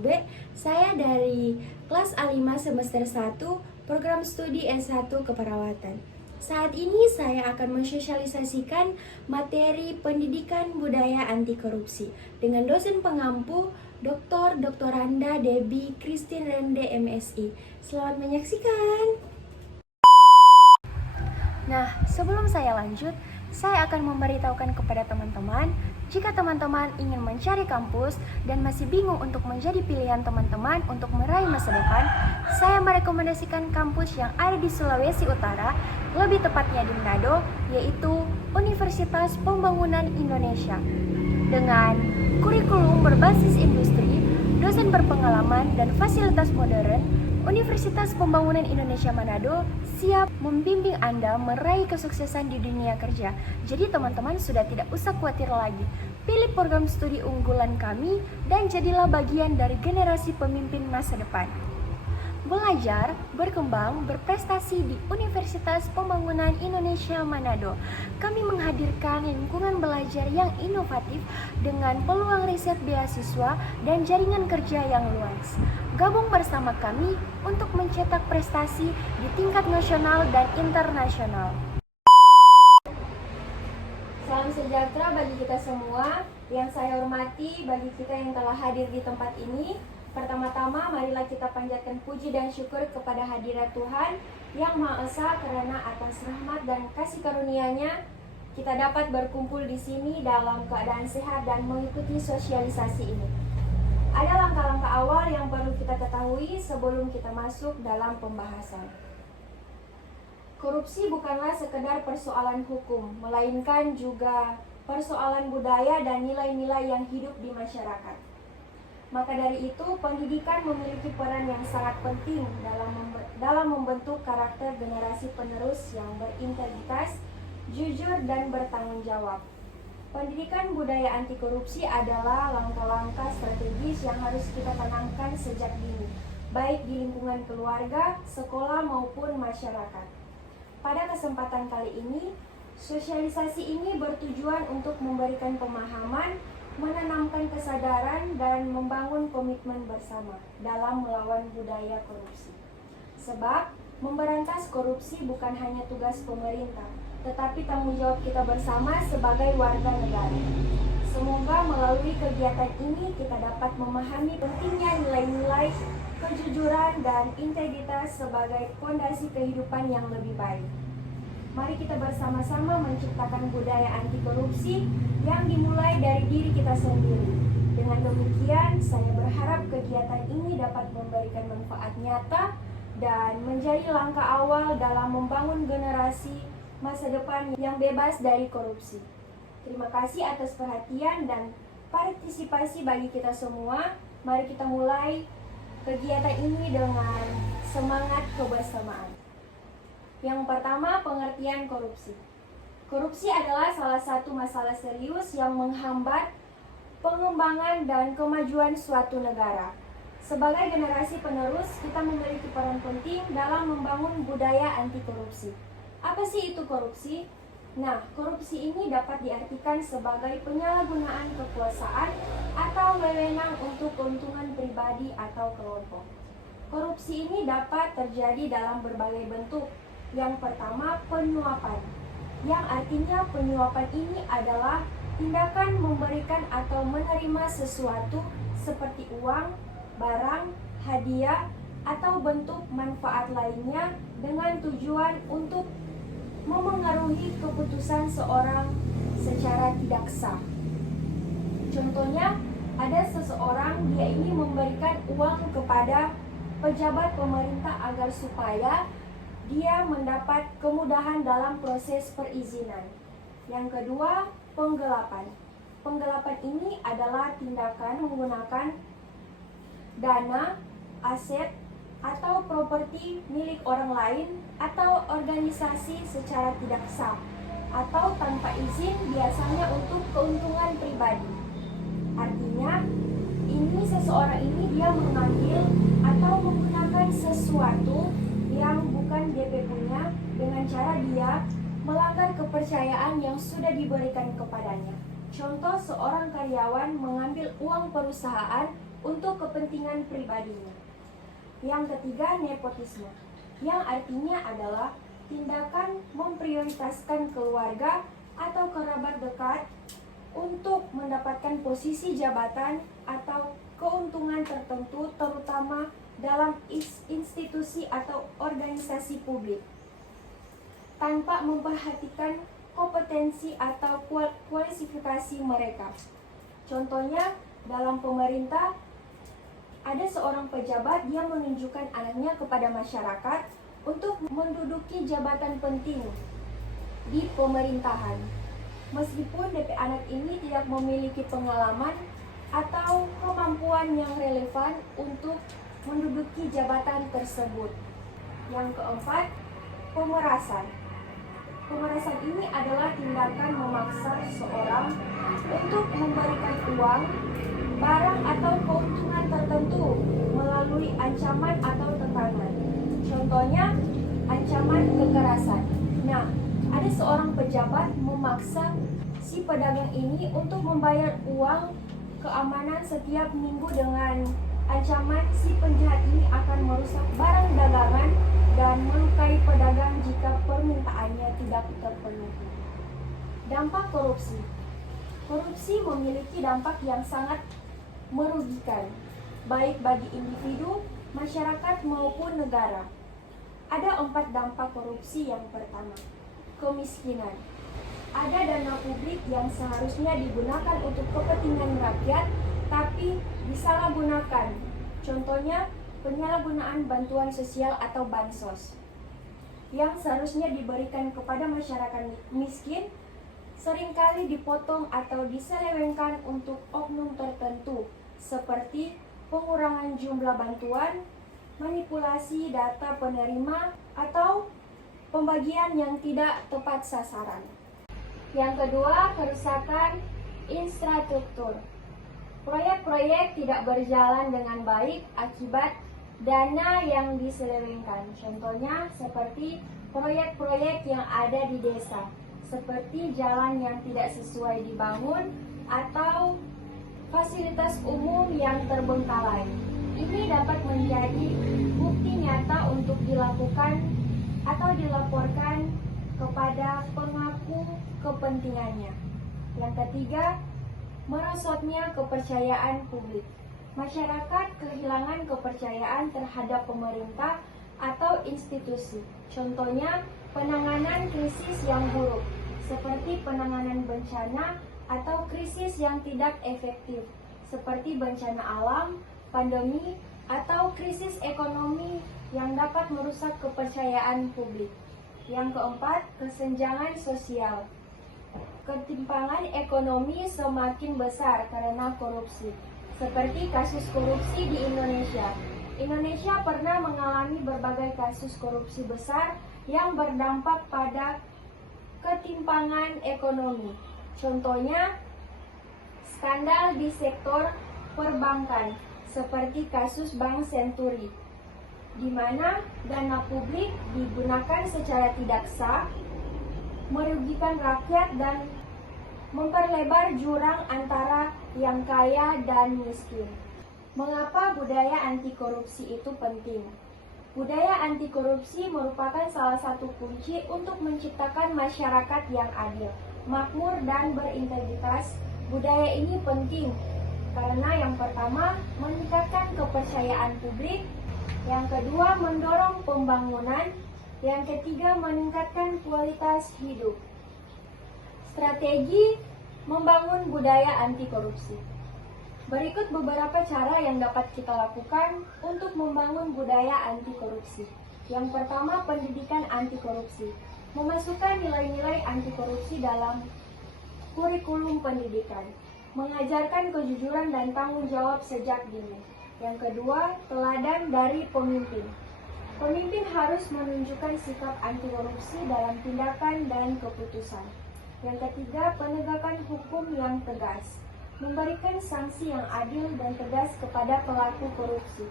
B. Saya dari kelas A5 semester 1, program studi S1 Keperawatan. Saat ini saya akan mensosialisasikan materi pendidikan budaya anti korupsi dengan dosen pengampu Dr. Randa Debbie Christine Rende MSI. Selamat menyaksikan. Nah, sebelum saya lanjut, saya akan memberitahukan kepada teman-teman, jika teman-teman ingin mencari kampus dan masih bingung untuk menjadi pilihan teman-teman untuk meraih masa depan, saya merekomendasikan kampus yang ada di Sulawesi Utara, lebih tepatnya di Manado, yaitu Universitas Pembangunan Indonesia. Dengan kurikulum berbasis industri, dosen berpengalaman, dan fasilitas modern, Universitas Pembangunan Indonesia Manado siap membimbing Anda meraih kesuksesan di dunia kerja. Jadi teman-teman sudah tidak usah khawatir lagi. Pilih program studi unggulan kami dan jadilah bagian dari generasi pemimpin masa depan. Belajar, berkembang, berprestasi di Universitas Pembangunan Indonesia Manado. Kami menghadirkan lingkungan belajar yang inovatif dengan peluang riset beasiswa dan jaringan kerja yang luas. Gabung bersama kami untuk mencetak prestasi di tingkat nasional dan internasional. Salam sejahtera bagi kita semua. Yang saya hormati bagi kita yang telah hadir di tempat ini. Pertama-tama, marilah kita panjatkan puji dan syukur kepada hadirat Tuhan Yang Maha Esa, karena atas rahmat dan kasih karunia-Nya kita dapat berkumpul di sini dalam keadaan sehat dan mengikuti sosialisasi ini. Ada langkah-langkah awal yang perlu kita ketahui sebelum kita masuk dalam pembahasan. Korupsi bukanlah sekedar persoalan hukum, melainkan juga persoalan budaya dan nilai-nilai yang hidup di masyarakat. Maka dari itu, pendidikan memiliki peran yang sangat penting dalam membentuk karakter generasi penerus yang berintegritas, jujur, dan bertanggung jawab. Pendidikan budaya anti korupsi adalah langkah-langkah strategis yang harus kita tanamkan sejak dini, baik di lingkungan keluarga, sekolah, maupun masyarakat. Pada kesempatan kali ini, sosialisasi ini bertujuan untuk memberikan pemahaman, menanamkan kesadaran, dan membangun komitmen bersama dalam melawan budaya korupsi. Sebab, memberantas korupsi bukan hanya tugas pemerintah, tetapi tanggung jawab kita bersama sebagai warga negara. Semoga melalui kegiatan ini kita dapat memahami pentingnya nilai-nilai kejujuran dan integritas sebagai fondasi kehidupan yang lebih baik. Mari kita bersama-sama menciptakan budaya anti korupsi yang dimulai dari diri kita sendiri. Dengan demikian, saya berharap kegiatan ini dapat memberikan manfaat nyata dan menjadi langkah awal dalam membangun generasi masa depan yang bebas dari korupsi. Terima kasih atas perhatian dan partisipasi bagi kita semua. Mari kita mulai kegiatan ini dengan semangat kebersamaan. Yang pertama, pengertian korupsi. Korupsi adalah salah satu masalah serius yang menghambat pengembangan dan kemajuan suatu negara. Sebagai generasi penerus, kita memiliki peran penting dalam membangun budaya anti korupsi. Apa sih itu korupsi? Nah, korupsi ini dapat diartikan sebagai penyalahgunaan kekuasaan atau wewenang untuk keuntungan pribadi atau kelompok. Korupsi ini dapat terjadi dalam berbagai bentuk. Yang pertama, penyuapan, yang artinya penyuapan ini adalah tindakan memberikan atau menerima sesuatu seperti uang, barang, hadiah, atau bentuk manfaat lainnya dengan tujuan untuk memengaruhi keputusan seorang secara tidak sah. Contohnya, ada seseorang dia ini memberikan uang kepada pejabat pemerintah agar supaya dia mendapat kemudahan dalam proses perizinan. Yang kedua, penggelapan. Penggelapan ini adalah tindakan menggunakan dana, aset, atau properti milik orang lain atau organisasi secara tidak sah atau tanpa izin, biasanya untuk keuntungan pribadi. Artinya, seseorang ini dia mengambil atau menggunakan sesuatu yang bukan DP punya dengan cara dia melanggar kepercayaan yang sudah diberikan kepadanya. Contoh, seorang karyawan mengambil uang perusahaan untuk kepentingan pribadinya. Yang ketiga, nepotisme, yang artinya adalah tindakan memprioritaskan keluarga atau kerabat dekat untuk mendapatkan posisi jabatan atau keuntungan tertentu, terutama dalam institusi atau organisasi publik, tanpa memperhatikan kompetensi atau kualifikasi mereka. Contohnya, dalam pemerintah, ada seorang pejabat yang menunjukkan anaknya kepada masyarakat untuk menduduki jabatan penting di pemerintahan. Meskipun DP anak ini tidak memiliki pengalaman atau kemampuan yang relevan untuk menduduki jabatan tersebut. Yang keempat, pemerasan. Pemerasan ini adalah tindakan memaksa seseorang untuk memberikan uang, barang atau keuntungan tertentu melalui ancaman atau tekanan. Contohnya, ancaman kekerasan. Nah, ada seorang pejabat memaksa si pedagang ini untuk membayar uang keamanan setiap minggu dengan ancaman si penjahat ini akan merusak barang dagangan dan melukai pedagang jika permintaannya tidak terpenuhi. Dampak korupsi. Korupsi memiliki dampak yang sangat merugikan, baik bagi individu, masyarakat maupun negara. Ada 4 dampak korupsi. Yang pertama, kemiskinan. Ada dana publik yang seharusnya digunakan untuk kepentingan rakyat, tapi disalahgunakan. Contohnya, penyalahgunaan bantuan sosial atau bansos yang seharusnya diberikan kepada masyarakat miskin, seringkali dipotong atau diselewengkan untuk oknum tertentu, seperti pengurangan jumlah bantuan, manipulasi data penerima, atau pembagian yang tidak tepat sasaran. Yang kedua, kerusakan infrastruktur. Proyek-proyek tidak berjalan dengan baik akibat dana yang diselewengkan. Contohnya seperti proyek-proyek yang ada di desa, seperti jalan yang tidak sesuai dibangun atau fasilitas umum yang terbengkalai. Ini dapat menjadi bukti nyata untuk dilakukan atau dilaporkan kepada pemangku kepentingannya. Yang ketiga, merosotnya kepercayaan publik. Masyarakat kehilangan kepercayaan terhadap pemerintah atau institusi. Contohnya, penanganan krisis yang buruk, seperti penanganan bencana atau krisis yang tidak efektif, seperti bencana alam, pandemi, atau krisis ekonomi yang dapat merusak kepercayaan publik. Yang keempat, kesenjangan sosial. Ketimpangan ekonomi semakin besar karena korupsi, seperti kasus korupsi di Indonesia. Indonesia pernah mengalami berbagai kasus korupsi besar yang berdampak pada ketimpangan ekonomi. Contohnya, skandal di sektor perbankan, seperti kasus Bank Senturi, di mana dana publik digunakan secara tidak sah, merugikan rakyat dan memperlebar jurang antara yang kaya dan miskin. Mengapa budaya anti korupsi itu penting? Budaya anti korupsi merupakan salah satu kunci untuk menciptakan masyarakat yang adil, makmur, dan berintegritas. Budaya ini penting karena yang pertama, meningkatkan kepercayaan publik, yang kedua, mendorong pembangunan, yang ketiga, meningkatkan kualitas hidup. Strategi membangun budaya anti korupsi. Berikut beberapa cara yang dapat kita lakukan untuk membangun budaya anti korupsi. Yang pertama, pendidikan anti korupsi. Memasukkan nilai-nilai anti korupsi dalam kurikulum pendidikan. Mengajarkan kejujuran dan tanggung jawab sejak dini. Yang kedua, teladan dari pemimpin. Pemimpin harus menunjukkan sikap anti korupsi dalam tindakan dan keputusan. Yang ketiga, penegakan hukum yang tegas. Memberikan sanksi yang adil dan tegas kepada pelaku korupsi.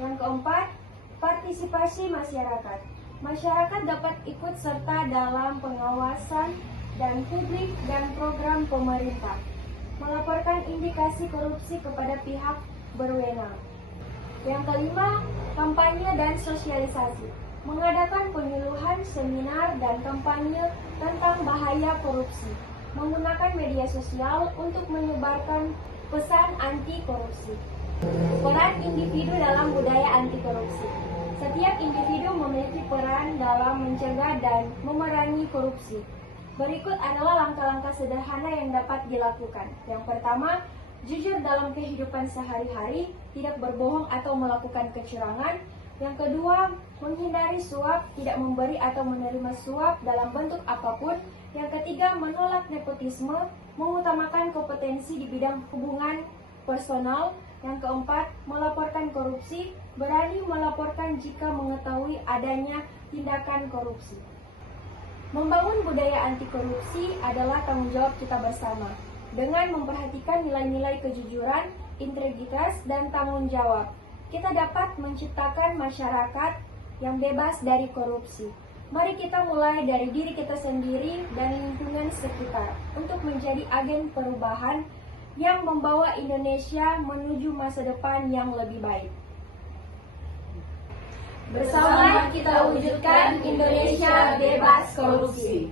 Yang keempat, partisipasi masyarakat. Masyarakat dapat ikut serta dalam pengawasan dan publik dan program pemerintah. Melaporkan indikasi korupsi kepada pihak berwenang. Yang kelima, kampanye dan sosialisasi. Mengadakan penyuluhan, seminar, dan kampanye tentang bahaya korupsi. Menggunakan media sosial untuk menyebarkan pesan anti korupsi. Peran individu dalam budaya anti korupsi. Setiap individu memiliki peran dalam mencegah dan memerangi korupsi. Berikut adalah langkah-langkah sederhana yang dapat dilakukan. Yang pertama, jujur dalam kehidupan sehari-hari, tidak berbohong atau melakukan kecurangan. Yang kedua, menghindari suap, tidak memberi atau menerima suap dalam bentuk apapun. Yang ketiga, menolak nepotisme, mengutamakan kompetensi di bidang hubungan personal. Yang keempat, melaporkan korupsi, berani melaporkan jika mengetahui adanya tindakan korupsi. Membangun budaya anti korupsi adalah tanggung jawab kita bersama. Dengan memperhatikan nilai-nilai kejujuran, integritas, dan tanggung jawab, kita dapat menciptakan masyarakat yang bebas dari korupsi. Mari kita mulai dari diri kita sendiri dan lingkungan sekitar untuk menjadi agen perubahan yang membawa Indonesia menuju masa depan yang lebih baik. Bersama kita wujudkan Indonesia bebas korupsi.